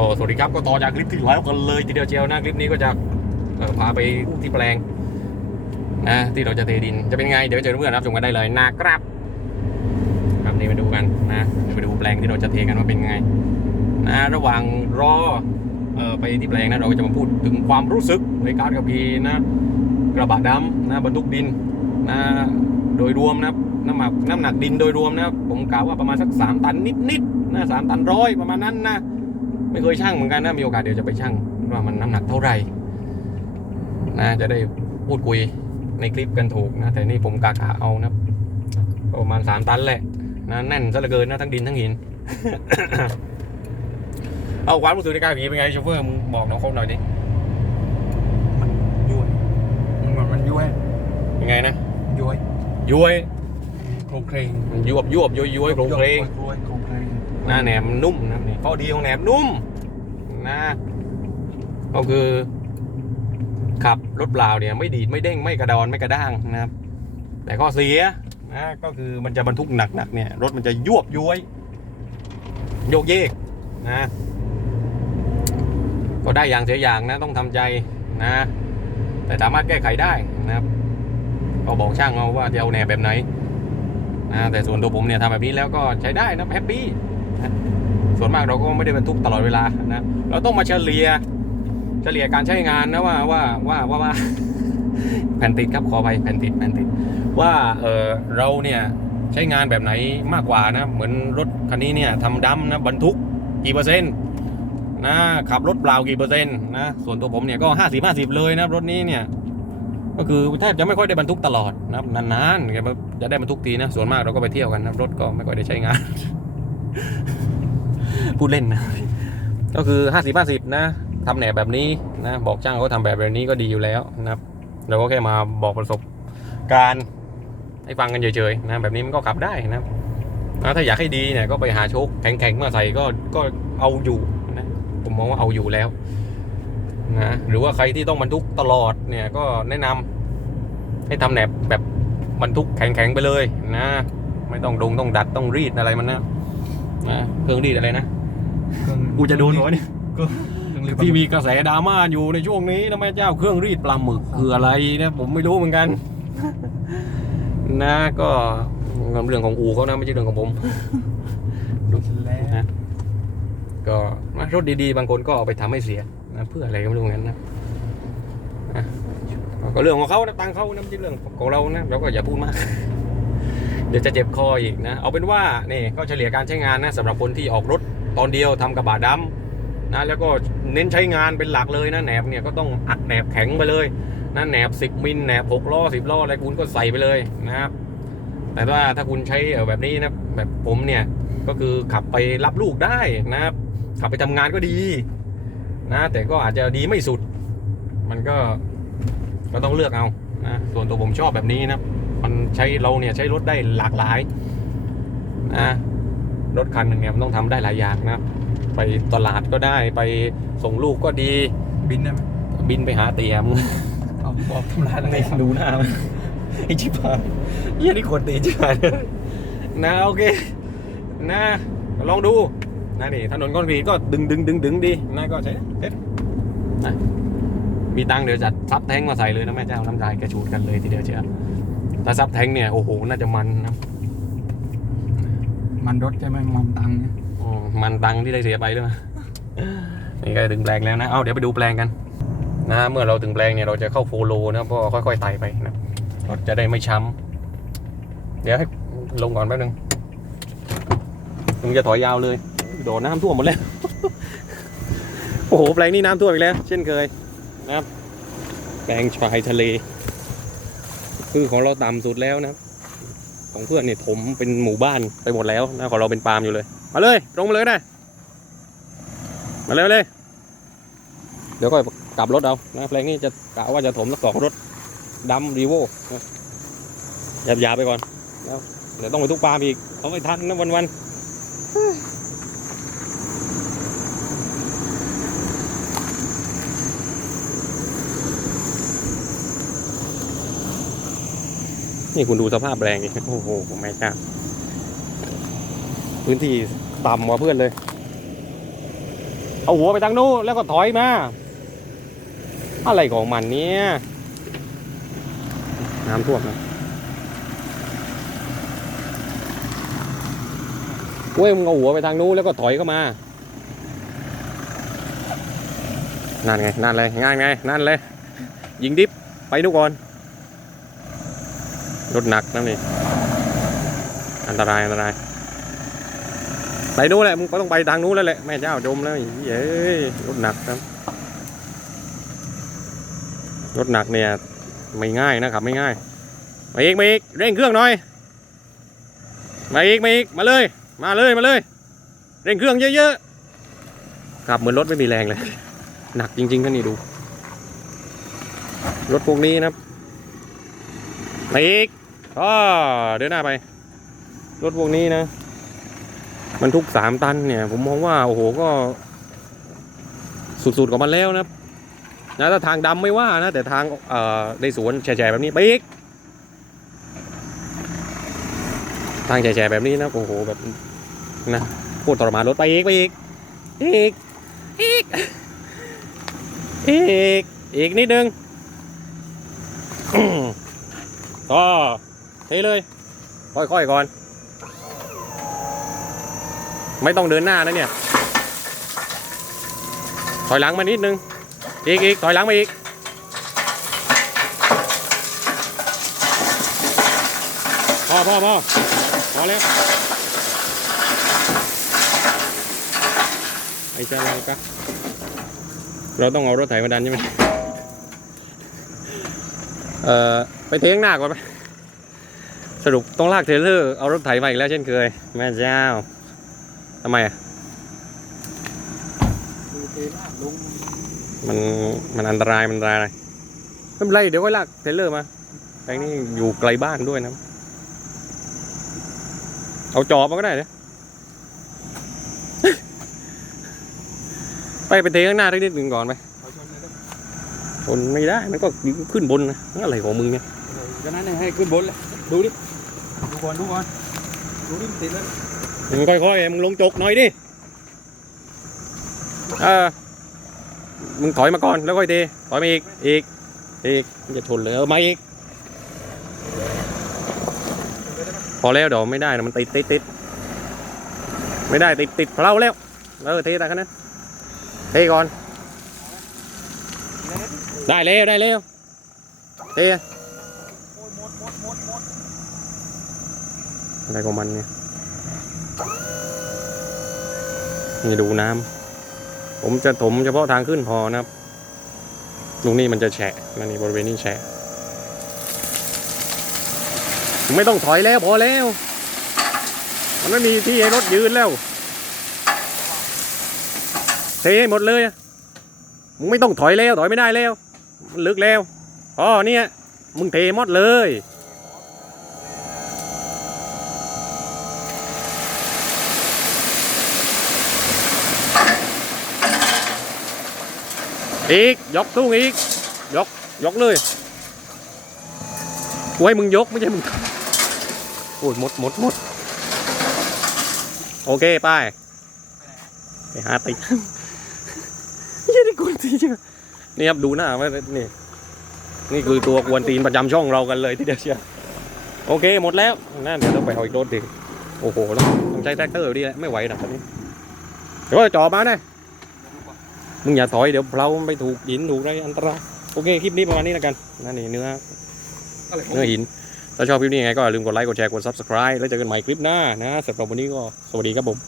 ก็สวัสดีครับก็ต่อจากคลิปที่แล้วกันเลยทีเดียวเชียวนะคลิปนี้ก็จะพาไปที่แปลงนะที่เราจะเทดินจะเป็นไงเดี๋ยวเจอเพื่อนรับชมกันได้เลยนะครับ ครับนี่มาดูกันนะไปดูแปลงที่เราจะเทกันว่าเป็นไง นะระหว่างรอเอ่อไปที่แปลงนะเราก็จะมาพูดถึงความรู้สึกในการขับขี่นะกระบะดำนะบรรทุกดินนะโดยรวมนะน้ำหนักน้ำหนักดินโดยรวมนะผมกล่าวว่าประมาณสักสามตันนิดๆนะสามตันร้อยประมาณนั้นนะ ไม่เคยช่างเหมือนกันนะมีโอกาสเดี๋ยวจะไปช่างว่ามันน้ำหนักเท่าไหร่นะจะได้พูดคุยในคลิปกันถูกนะแต่นี่ผมกะกะเอานะประมาณสามตันแหละนะแน่นซะเหลือเกินนะทั้งดินทั้งหิน เอาความรู้สึกในการขี่เป็นไงโชเฟอร์มึงบอกน้องคบหน่อยดิมันย้วยมันมันย้วยเป็นไงนะย้วยย้วยโครงเครงมันยวบยวบย้อยย้อยโครงเครงโครงโครงเครงหน้าแหนมนุ่มนะนี่ ข้อดีของแหนมนุ่มนะ ก็คือขับรถเปล่าเนี่ยไม่ดีดไม่เด้งไม่กระดอนไม่กระด้างนะครับ แต่ข้อเสียนะก็คือมันจะบรรทุกหนักๆเนี่ยรถมันจะยวบย้วยโยกเยกนะก็ได้อย่างเสียอย่างนะต้องทำใจนะ แต่สามารถแก้ไขได้นะครับก็บอกช่างเอาว่าจะเอาแหนบแบบไหนนะแต่ส่วนตัวผมเนี่ยทำแบบนี้แล้วก็ใช้ได้นะแฮปปี้ ส่วนมากเราก็ไม่ได้บรรทุกตลอดเวลานะเราต้องมาเฉลี่ยเฉลี่ยการใช้งานนะว่าว่าว่าว่าว่าแผ่นติดครับขอไปแผ่นติดแผ่นติดว่าเออเราเนี่ยใช้งานแบบไหนมากกว่านะเหมือนรถคันนี้เนี่ยทำดัมนะบรรทุกกี่เปอร์เซ็นต์นะขับรถเปล่ากี่เปอร์เซ็นต์นะส่วนตัวผมเนี่ยก็ห้าสิบห้าสิบเลยนะรถนี้เนี่ยก็คือแทบจะไม่ค่อยได้บรรทุกตลอดนะนานๆจะได้บรรทุกทีนะส่วนมากเราก็ไปเที่ยวกันนะรถก็ไม่ค่อยได้ใช้งาน พูดเล่นนะ ก็คือห้าสิบห้าสิบนะทำแหนบแบบนี้นะ บอกช่างเขาทำแบบแบบนี้ก็ดีอยู่แล้วนะครับเราก็แค่มาบอกประสบการณ์ให้ฟังกันเฉยๆนะ แบบนี้มันก็ขับได้นะครับนะถ้าอยากให้ดีเนี่ยก็ไปหาโชคแข็งๆมาใส่ก็ก็เอาอยู่นะผมมองว่าเอาอยู่แล้วนะหรือว่าใครที่ต้องบรรทุกตลอดเนี่ยก็แนะนำให้ทำแหนบแบบบรรทุกแข็งๆไปเลยนะ ไม่ต้องดงต้องดัดต้องรีดอะไรมันนะนะเครื่องรีดอะไรนะ กูจะโดนหัวเนี่ยเครื่องเครื่องรีดที่มีกระแสดราม่าอยู่ในช่วงนี้นะแม่เจ้าเครื่องรีดปลาหมึกคืออะไรนะผมไม่รู้เหมือนกัน นะก็เรื่องของอูเขานะไม่ใช่เรื่องของผมแล้วนะก็รถดีๆ บางคนก็เอาไปทำให้เสียนะเพื่ออะไรก็ไม่รู้เหมือนกันนะนะก็เรื่องของเขานะตังค์เขานะไม่ใช่เรื่องของเรานะเราก็อย่าพูดมาก เดี๋ยวจะเจ็บคออีกนะ เอาเป็นว่านี่ก็เฉลี่ยการใช้งานนะสำหรับคนที่ออกรถ ตอนเดียวทำกระบะดำนะแล้วก็เน้นใช้งานเป็นหลักเลยนะแหนบเนี่ยก็ต้องอัดแหนบแข็งไปเลยนะแหนบ 10 มิลแหนบ6ล้อ10ล้ออะไรคุณก็ใส่ไปเลยนะครับแต่ว่าถ้าคุณใช้แบบนี้นะแบบผมเนี่ยก็คือขับไปรับลูกได้นะครับ ขับไปทำงานก็ดีนะแต่ก็อาจจะดีไม่สุด มันก็ก็ต้องเลือกเอานะส่วนตัวผมชอบแบบนี้นะมันใช้เราเนี่ยใช้รถได้หลากหลายนะ รถคันหนึ่งเนี่ยมันต้องทำได้หลายอย่างนะไปตลาดก็ได้ไปส่งลูกก็ดีบินได้ไหมบินไปหาเตียมเอาบอกทำลายอะไรนี่ดูหน้ามันไอ้ชิบหายเหี้ยนี่คนตีชิบหายนะโอเคนะลองดูนะนี่ถนนคอนกรีตก็ดึงดึงดึงดึงดีนะก็ใช้เด็ดนะมีตังค์เดี๋ยวจัดซับแทงมาใส่เลยนะแม่เจ้าน้ำใจกระชูดกันเลยทีเดียวเชียวถ้าซับแทงเนี่ยโอ้โหน่าจะมันนะ มันรถใช่ไหมมันตังเนี่ยอืมมันตังที่ได้เสียไปเลยมั้ยนี่ก็ถึงแปลงแล้วนะ เอาเดี๋ยวไปดูแปลงกัน นะ เมื่อเราถึงแปลงเนี่ยเราจะเข้าโฟโลนะเพราะค่อยๆไต่ไปนะรถจะได้ไม่ช้ำเดี๋ยวให้ลงก่อนแป๊บนึงมึงจะถอยยาวเลย โดนน้ำท่วมหมดแล้ว โอ้โห แปลงนี้น้ำท่วมอีกแล้ว เช่นเคยนะครับ แปลงชายทะเล คือของเราต่ำสุดแล้วนะครับ ของเพื่อนเนี่ยถมเป็นหมู่บ้านไปหมดแล้วนะของเราเป็นปาล์มอยู่เลย มาเลยตรงมาเลยนะมาเลยมาเลยเดี๋ยวก็กลับรถเอานะแปลงนี้จะกะว่าจะถมสักสองรถดำรีโวหยาบยาไปก่อนแล้วเดี๋ยวต้องไปทุกปาล์มอีกเอาไม่ทันนะวันวันๆ นี่คุณดูสภาพแรงนี่โอ้โหแม่จ้าพื้นที่ต่ำกว่าเพื่อนเลย เอาหัวไปทางนู้นแล้วก็ถอยมา อะไรของมันเนี่ย น้ำท่วมนะเว้ยมึงเอาหัวไปทางนู้นแล้วก็ถอยเข้ามา นั่นไง นั่นเลย ง่ายไง นั่นเลย ยิงดิฟไปดูก่อน รถหนักนั่นนี่อันตรายอันตรายไปนู้นแหละมึงก็ต้องไปทางนู้นแล้วแหละแม่เจ้าจมแล้วเย้ยรถหนักครับรถหนักเนี่ยไม่ง่ายนะครับไม่ง่ายมาอีกมาอีกเร่งเครื่องหน่อยมาอีกมาอีกมาเลย มาเลยมาเลย เร่งเครื่องเยอะๆขับเหมือนรถไม่มีแรงเลย หนักจริงๆท่านนี่ดู รถพวกนี้นะครับมาอีก ก็เดินหน้าไป รถพวกนี้นะ มันทุกสามตันเนี่ย ผมมองว่าโอ้โหก็ สุดๆของมันแล้วนะนะถ้าทางดำไม่ว่านะ แต่ทางเอ่อในสวนแฉะแบบนี้ไปอีก ทางแฉะแบบนี้นะโอ้โหแบบนะโคตรทรมานรถไปอีกไปอีกอีกอีกอีกอีกนิดนึงก็ เทเลย ค่อยๆก่อน ไม่ต้องเดินหน้านะเนี่ย ถอยหลังมานิดนึง อีกอีกถอยหลังมาอีก พอพอพอพอแล้วไอ้เจ้าอะไรกะเราต้องเอารถไถมาดันใช่ไหมเอ่อ ไปเทงหน้าก่อนไป สรุปต้องลากเทรลเลอร์เอารถไถมาอีกแล้วเช่นเคย แม่เจ้าทำไมอะคือเทลาดลงมันมันอันตรายมันอันตรายไม่เป็นไรเดี๋ยวก็ลากเทรลเลอร์มาแปลงนี้อยู่ไกลบ้านด้วยนะ เอาจอบมาก็ได้เนี่ยไปไปเทข้างหน้าได้นิดหนึ่งก่อนไปเอาชนเลยครับทนไม่ได้มันก็ขึ้นบนนะอะไรของมึงเนี่ยก็นั้นให้ขึ้นบนเลย ดูดิ ดูก่อนดูก่อน ดูดิมันติดแล้วมึงค่อยๆมึงลงจกหน่อยดิ เออ มึงถอยมาก่อนแล้วค่อยเทถอยมาอีก อีก อีกมันจะชนเลยเอามาอีก พอแล้วเดี๋ยวไม่ได้นะมันติดติดติดไม่ได้ติดติดเพลาแล้ว เออเทแต่กันนะเทก่อน ได้แล้วได้แล้วเท โอ้ยหมดหมดหมดหมด อะไรของมันเนี่ยนี่ดูน้ำผมจะถมเฉพาะทางขึ้นพอนะครับตรงนี้มันจะแฉะนั่นนี่บริเวณนี้แฉะไม่ต้องถอยแล้วพอแล้ว มันไม่มีที่ให้รถยืนแล้วเทหมดเลยมึงไม่ต้องถอยแล้วถอยไม่ได้แล้ว มันลึกแล้วอ๋อเนี่ยมึงเทหมดเลย อีก ยกตู้อีก ยก ยกเลยกูให้มึงยกไม่ใช่มึงโอ้ยหมดหมดหมดโอเคไปไปหาติยี่ได้กวนตีนนี่ครับดูหน้าไว้นี่ นี่คือตัวกวนตีนประจำช่องเรากันเลยที่เดียวเชียวโอเคหมดแล้วนั่นเดี๋ยวต้องไปเอาอีกรถดิโอ้โหต้องต้องใช้แท็กเตอร์ดิแหละไม่ไหวนะตอนนี้เดี๋ยวก็จ่อมาได้ มึงอย่าถอยเดี๋ยวเราไปถูกหินถูกอะไรอันตรายโอเคคลิปนี้ประมาณนี้แล้วกันนั่นนี่เนื้ออะไรของเนื้อหินถ้าชอบคลิปนี้ยังไงก็อย่าลืมกดไลค์กดแชร์กด subscribe แล้วเจอกันใหม่คลิปหน้านะสำหรับวันนี้ก็สวัสดีครับผม